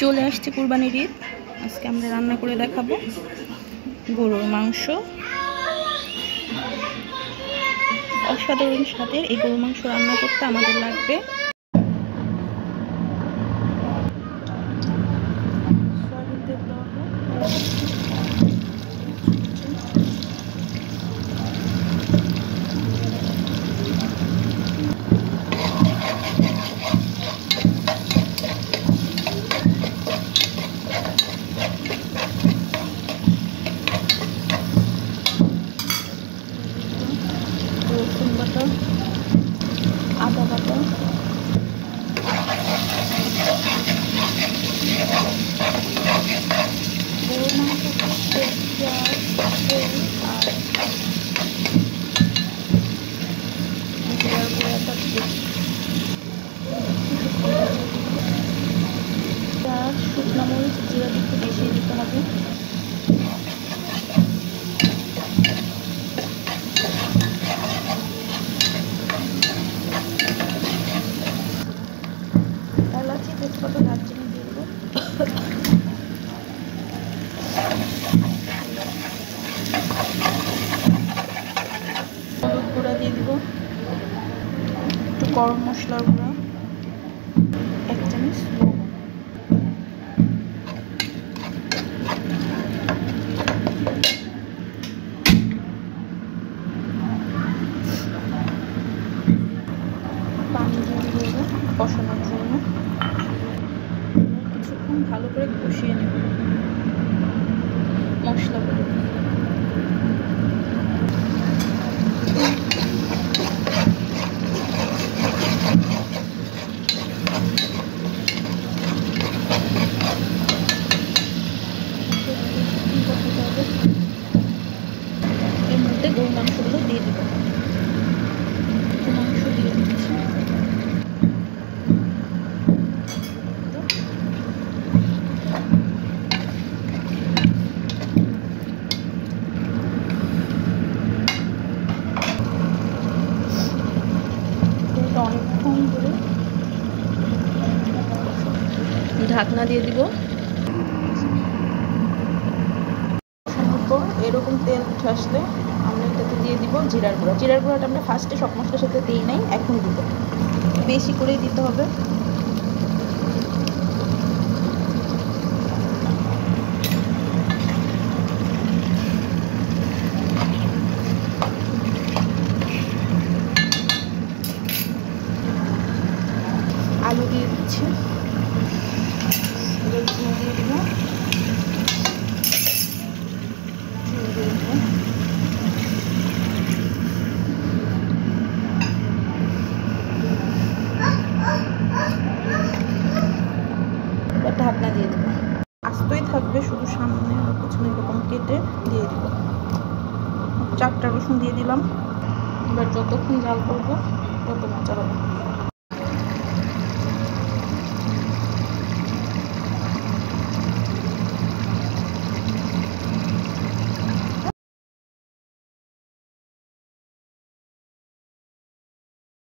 চলে আসছে কুরবানির ঈদ। আজকে আমরা রান্না করে দেখাবো গরুর মাংস। অসাধারণ স্বাদের এই গরুর মাংস রান্না করতে আমাদের লাগবে রসুন বাটা, আদা বাটা, গরুর মাংস শুকনো মরিচ জিরা একটু বেশি দিতে হবে। এলাচি, তেজপাতা, দারচিনি দিয়ে দেবো। হলুদ গুঁড়া দিয়ে দিব, একটু গরম মশলার গুঁড়া, 1 চামচ লবণ। পানি দিয়ে দেবো কষানোর জন্য। কিছুক্ষণ ভালো করে কষিয়ে নেব মশলাগুলো। এর মধ্যে গরুর মাংসগুলো দিয়ে দেবো। মাংস দিয়ে দিচ্ছি। অনেকক্ষণ ধরে ঢাকনা দিয়ে দিব। এরকম তেল উঠে আসলে আমরা এটাতে দিয়ে দিব জিরার গুঁড়া। জিরার গুঁড়াটা আমরা ফার্স্টে সব মশলার সাথে দিই নাই, এখন দিব। বেশি করেই দিতে হবে। আলু দিয়ে দিচ্ছি, দিয়ে দিব, ঢাকনা দিয়ে দেবো। আস্তই থাকবে, শুধু সামনে আর পিছনে এরকম কেটে দিয়ে দিব। 4টা রসুন দিয়ে দিলাম। এবার যতক্ষণ জাল করবো তত মজা হবে।